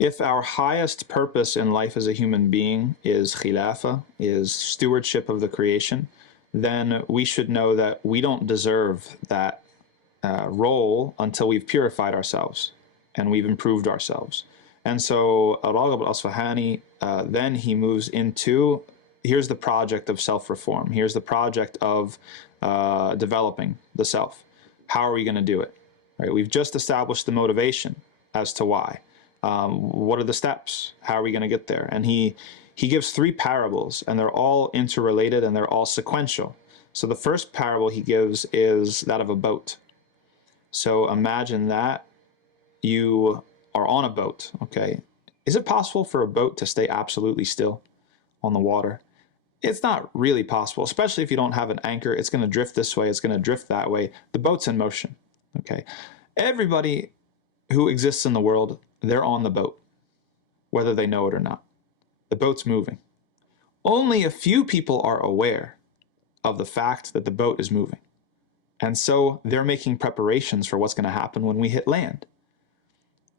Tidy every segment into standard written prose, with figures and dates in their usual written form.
If our highest purpose in life as a human being is khilafa, is stewardship of the creation, then we should know that we don't deserve that role until we've purified ourselves and we've improved ourselves. And so al-Raghib al-Isfahani, then he moves into, here's the project of self-reform. Here's the project of developing the self. How are we going to do it? Right? We've just established the motivation as to why. What are the steps? How are we going to get there? And he gives three parables, and they're all interrelated and they're all sequential. So the first parable he gives is that of a boat. So imagine that you are on a boat, okay? Is it possible for a boat to stay absolutely still on the water? It's not really possible, especially if you don't have an anchor. It's going to drift this way, it's going to drift that way. The boat's in motion, okay? Everybody who exists in the world, they're on the boat, whether they know it or not. The boat's moving. Only a few people are aware of the fact that the boat is moving. And so they're making preparations for what's going to happen when we hit land.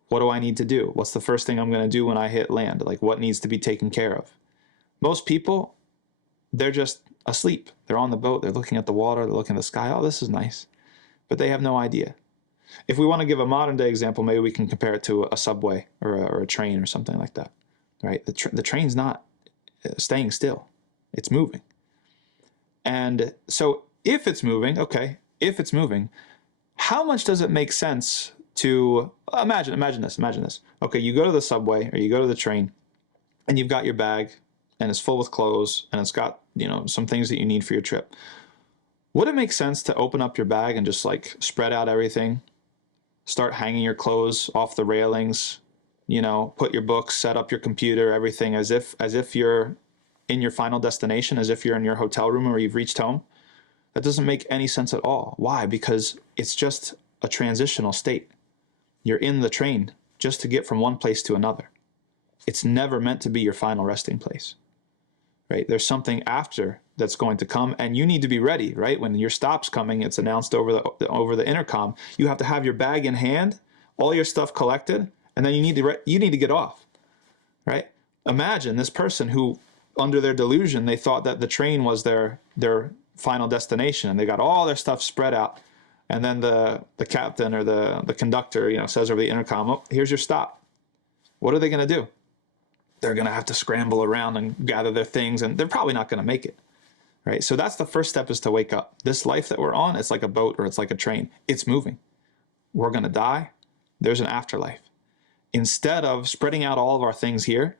What do I need to do? What's the first thing I'm going to do when I hit land? Like, what needs to be taken care of? Most people, they're just asleep. They're on the boat. They're looking at the water. They're looking at the sky. Oh, this is nice. But they have no idea. If we want to give a modern day example, maybe we can compare it to a subway or a train or something like that, right? The train's not staying still. It's moving. And so if it's moving, okay, if it's moving, how much does it make sense to imagine this. Okay, you go to the subway or you go to the train and you've got your bag and it's full with clothes and it's got, you know, some things that you need for your trip. Would it make sense to open up your bag and just like spread out everything, start hanging your clothes off the railings, you know, put your books, set up your computer, everything as if you're in your final destination, as if you're in your hotel room or you've reached home? That doesn't make any sense at all. Why? Because it's just a transitional state. You're in the train just to get from one place to another. It's never meant to be your final resting place, right? There's something after that's going to come, and you need to be ready, right? When your stop's coming, it's announced over the intercom. You have to have your bag in hand, all your stuff collected, and then you need to get off, right? Imagine this person who, under their delusion, they thought that the train was their final destination, and they got all their stuff spread out. And then the captain or the conductor, you know, says over the intercom, "Oh, here's your stop." What are they going to do? They're going to have to scramble around and gather their things, and they're probably not going to make it, right? So that's the first step, is to wake up. This life that we're on, it's like a boat or it's like a train. It's moving. We're going to die. There's an afterlife. Instead of spreading out all of our things here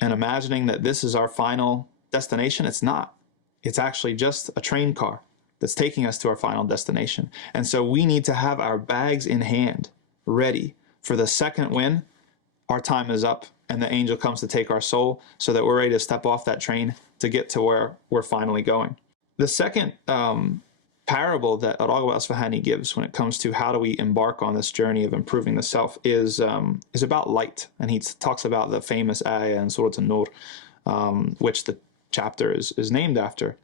and imagining that this is our final destination, it's not. It's actually just a train car that's taking us to our final destination. And so we need to have our bags in hand, ready for the second when our time is up and the angel comes to take our soul, so that we're ready to step off that train to get to where we're finally going. The second parable that al-Raghib al-Isfahani gives when it comes to how do we embark on this journey of improving the self is about light. And he talks about the famous ayah in Surah An-Nur, which the chapter is named after.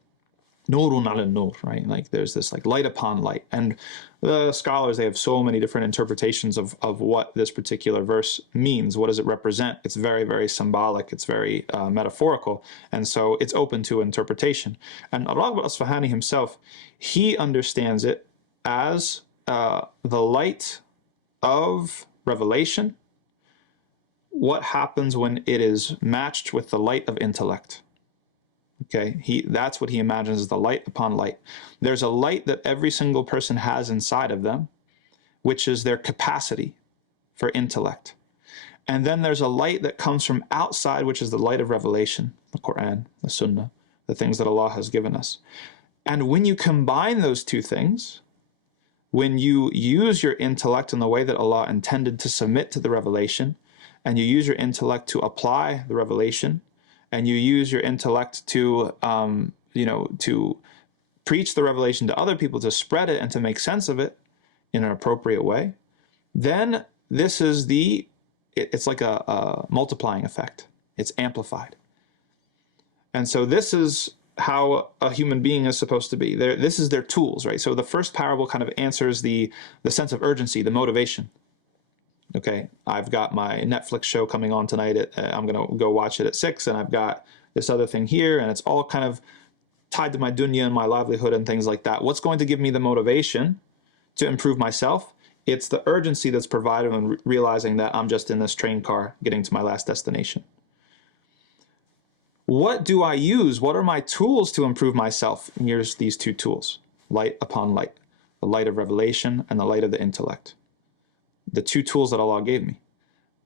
Nurun ala nur, right? Like there's this like light upon light. And the scholars, they have so many different interpretations of what this particular verse means. What does it represent? It's very, very symbolic. It's very metaphorical. And so it's open to interpretation. And al-Raghib al-Isfahani himself, he understands it as the light of revelation. What happens when it is matched with the light of intellect? Okay, that's what he imagines as the light upon light. There's a light that every single person has inside of them, which is their capacity for intellect. And then there's a light that comes from outside, which is the light of revelation, the Quran, the Sunnah, the things that Allah has given us. And when you combine those two things, when you use your intellect in the way that Allah intended to submit to the revelation, and you use your intellect to apply the revelation, and you use your intellect to, to preach the revelation to other people, to spread it and to make sense of it in an appropriate way, then this is it's like a multiplying effect. It's amplified. And so this is how a human being is supposed to be. This is their tools, right? So the first parable kind of answers the sense of urgency, the motivation. Okay, I've got my Netflix show coming on tonight. I'm going to go watch it at 6, and I've got this other thing here, and it's all kind of tied to my dunya and my livelihood and things like that. What's going to give me the motivation to improve myself? It's the urgency that's provided when realizing that I'm just in this train car getting to my last destination. What do I use? What are my tools to improve myself? And here's these two tools: light upon light, the light of revelation and the light of the intellect. The two tools that Allah gave me.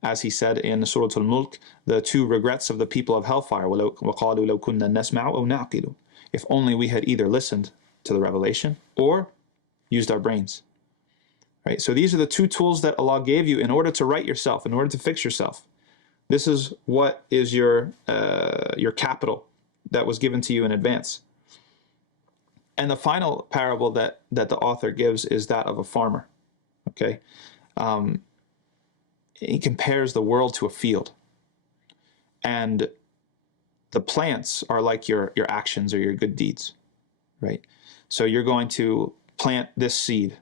As he said in Surah Al-Mulk, the two regrets of the people of hellfire, وَقَالُوا لَوْ كُنَّا نَسْمَعُ أَوْ نَعْقِلُ. If only we had either listened to the revelation or used our brains. Right? So these are the two tools that Allah gave you in order to right yourself, in order to fix yourself. This is what is your capital that was given to you in advance. And the final parable that the author gives is that of a farmer. Okay, he compares the world to a field, and the plants are like your actions or your good deeds, right? So you're going to plant this seed,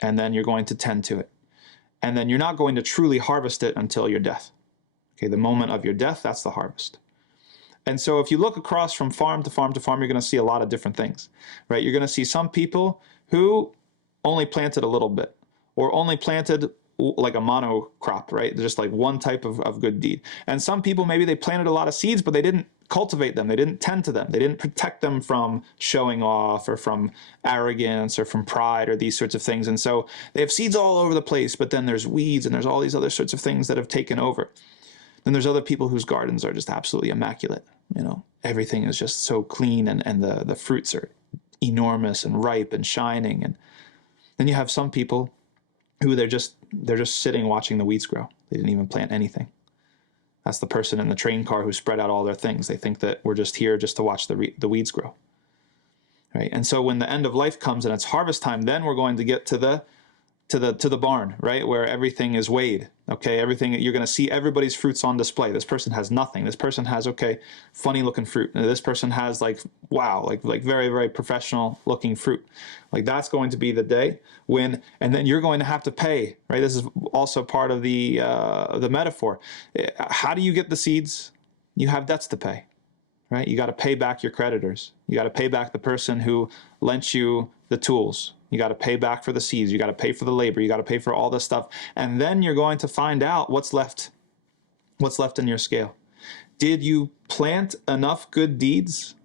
and then you're going to tend to it, and then you're not going to truly harvest it until your death. Okay, the moment of your death, that's the harvest. And so if you look across from farm to farm to farm, you're going to see a lot of different things, right? You're going to see some people who only planted a little bit, or only planted like a monocrop, right? Just like one type of good deed. And some people, maybe they planted a lot of seeds, but they didn't cultivate them. They didn't tend to them. They didn't protect them from showing off or from arrogance or from pride or these sorts of things. And so they have seeds all over the place, but then there's weeds and there's all these other sorts of things that have taken over. Then there's other people whose gardens are just absolutely immaculate. You know, everything is just so clean, and the fruits are enormous and ripe and shining. And then you have some people who they're just sitting watching the weeds grow. They didn't even plant anything. That's the person in the train car who spread out all their things. They think that we're just here just to watch the weeds grow. Right? And so when the end of life comes and it's harvest time, then we're going to get to the barn, right, where everything is weighed. Okay, everything, you're going to see everybody's fruits on display. This person has nothing. This person has, okay, funny looking fruit. And this person has like, wow, like very, very professional looking fruit. Like that's going to be the day when, and then you're going to have to pay, right? This is also part of the metaphor. How do you get the seeds? You have debts to pay, right? You got to pay back your creditors. You got to pay back the person who lent you the tools. You got to pay back for the seeds. You got to pay for the labor. You got to pay for all this stuff. And then you're going to find out what's left in your scale. Did you plant enough good deeds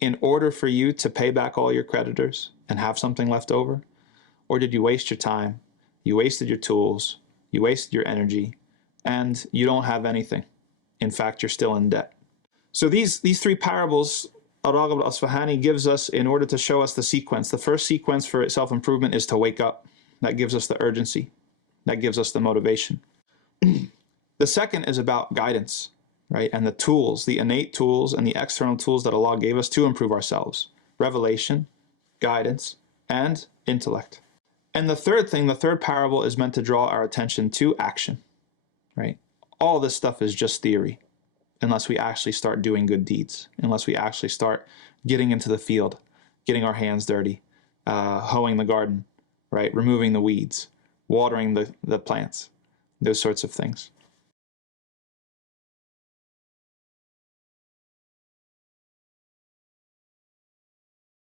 in order for you to pay back all your creditors and have something left over? Or did you waste your time? You wasted your tools. You wasted your energy. And you don't have anything. In fact, you're still in debt. So these three parables al-Raghib al-Isfahani gives us in order to show us the sequence. The first sequence for self-improvement is to wake up. That gives us the urgency. That gives us the motivation. The second is about guidance, right? And the tools, the innate tools and the external tools that Allah gave us to improve ourselves. Revelation, guidance, and intellect. And the third thing, the third parable is meant to draw our attention to action, right? All this stuff is just theory, unless we actually start doing good deeds, unless we actually start getting into the field, getting our hands dirty, hoeing the garden, right? Removing the weeds, watering the plants, those sorts of things.